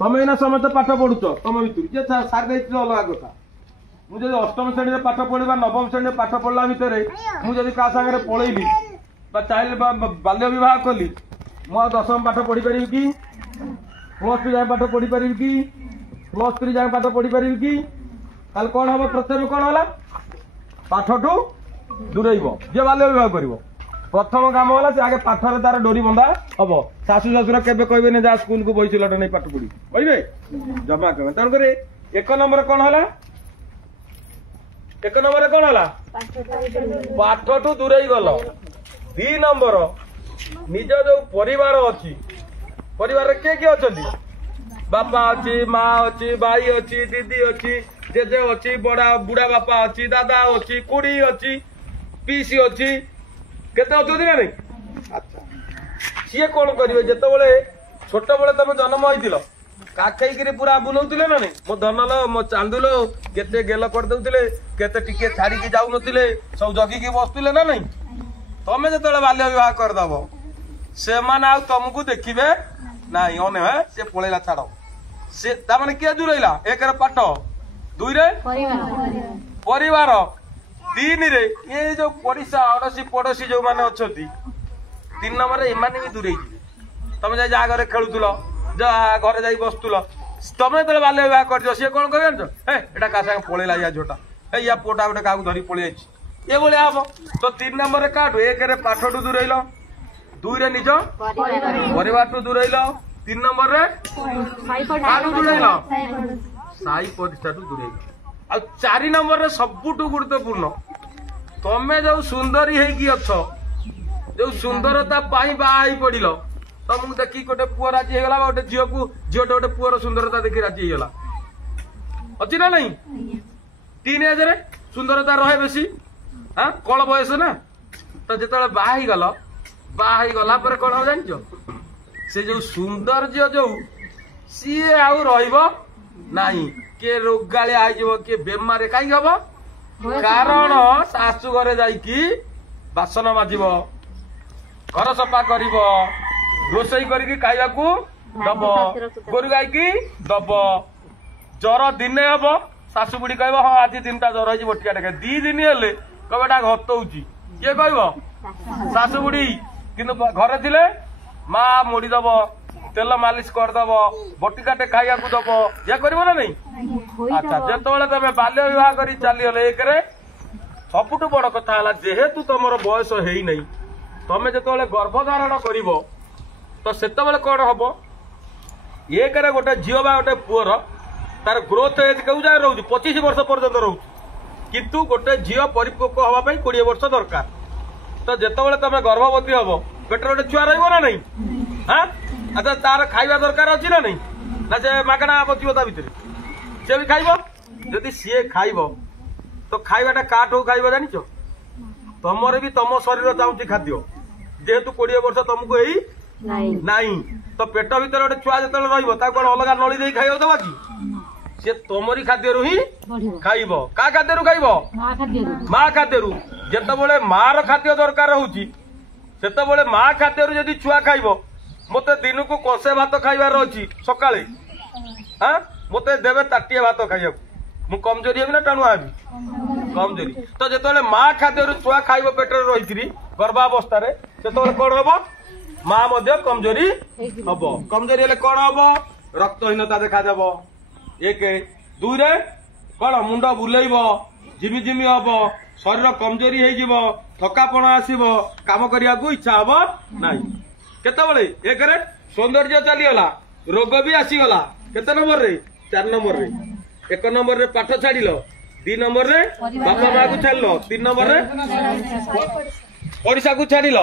तमें ना समस्त पाठ पढ़ुच तुम भर सारी देखिए अलग कथा मुझे अष्टम श्रेणी में पाठ पढ़ा नवम श्रेणी में पाठ पढ़ला भितर मुझे क्या सागर पलैली चाइल्ड बाल्य विवाह कली मु दशम पाठ पढ़ी पारि कि +2 जाए पाठ पढ़ी पारि कि +3 जाए पाठ पढ़ी पारि कि कल कौन हम प्रथम कौन है पाठू दूरेब जे बाल्य विवाह कर प्रथम काम है से आगे पाठर तार डोरी बंधा हम शाशु शशुर के कहबे जा स्कूल को बही सिलट नहीं पाठ पढ़ी कहे जमा कहे तेणुक 1 नंबर कौन है 1 नंबर कौन है पाठू दूरे गल 2 नंबर निज जो परिवार अच्छी परिवार किए किए अच्छा बापा अच्छी माँ अच्छी भाई अच्छी दीदी अच्छी जेजे अच्छी बड़ा बुढ़ा बापा अच्छी दादा अच्छी कुड़ी अच्छी पीसी अच्छी केते अच्छे ना नहीं अच्छा सी कौन करेंगे जिते छोट बड़े तुम जन्म होती काखेई पूरा बुलाऊले ना नहीं मो धन लो मो चांदुल केते गेल करदे केते टिके छाड़ी जाऊ नथिले सब जगिकी बसुले ना नहीं तमें जो बाल्य विवाह करदब से माने तुमको देखिए ना अने से पलैला छाड़ से ताने किए दूरेला 1 पाठ 2 परिवार 3 रे ये जो पड़ोसा अड़ोसी पड़ोसी जो मैंने अच्छा 3 नंबर एमाने भी दूरे तुम जा घर खेलुल घर जा बसुल तुम जो बाल्य विवाह कर सी कौन कह एटा क्या सागे पलैला या झोटा या पुटा गोटे क्या धरी पलि ये भाया हम तो 3 नंबर काटू 1 पाठू दूरेल 2 निज परिवार दूरेल 3 नंबर दूरेल साई प्रतिष्ठा दूरेल आ 4 नंबर सबुठ गुरुत्वपूर्ण तमें जो सुंदरी हो जो सुंदरता बाई पड़ तुमको देखी गोटे पुआ राजी होगा गोटे झील को झील गोटे पुअर सुंदरता देखी राजी होगा अच्छी ना नहीं 3 एज सुंदरता रहे बेसी हाँ कल बयस ना तो जो बाहगला कौन हम जान से जो सौंदर्य जो सी आउ रही किए रोगाड़िया हो किए बेमार कहीं हम कारण शाशु घरे जाइकी बासन माजिब घर सफा कर रोसई करके खाइबा दब गोरु गाई की दब जर दिने हम शाशु बुढ़ी कह हाँ आज 3टा जर हो टीका टेका 2 दिन हेले कबेटा घतौची किए कह शाशु बुढ़ी किंतु घरे थिले माँ मोड़ीदब तेल मालिश करदब बटिकाटे खाइबा दब या कर ना नहीं अच्छा जो तुम बाल्य विवाह कर चलीगले 1 सबुठ बड़ कथा है जेहेतु तुम बयस है नहीं तुम जो गर्भधारण कर तो से कौन हम 1 गोटे झील गोटे पुअर तार ग्रोथ एज कौ जगह रोच 25 वर्ष पर्यंत रोच किंतु गोटे झील परिपक्व हाँपाई 20 वर्ष दरकार तो जिते तुम गर्भवती हम पेट गोटे छुआ रहा नहीं हाँ अच्छा तार खाइबा दरकार अच्छी ना नहीं ना से मागणा बचो ता भर सी भी खाइब जदि सी खाइब तो खाइबाटा काठू खाइब जान तुमर भी तुम शरीर चाहूँ खाद्य जेहेतु 20 वर्ष तुमको यही नहीं तो पेट भर गोटे छुआ जो रहा अलग नली दे खाइब दबा कि सी तुमरी खाद्य ही खाइब क्या खाद्य खाइब माँ खाद्य जिते मार खाद्य दरकार होते माँ खाद्य जदि छुआ खाइब मत दिन को कषे भात खाइबार अच्छी सका हाँ मत देवे ताटिए भात खाइबा मु कमजोरी हेबी ना टाणुआ हेबी कमजोरी तो जो माँ खाद्य छुआ खाइब पेटर रही गर्भावस्था से कौन हम माँ कमजोरी हम कमजोरी हेले कौन हम रक्तहीनता देखादेव 1 2 रे कौन मुंड बुलेब जिमी जिमी हम शरीर कमजोरी हो थकापण आसब कम करने को इच्छा हम ना केतबले 1 सौंदर्य चलीगला रोग भी आसीगला केते नंबर रे 4 नंबर रे 1 नंबर रे पाठ छाड़िल 2 नंबर रे बापा माँ को छाड़िल 3 नंबर रे ओडिशा को छाड़िल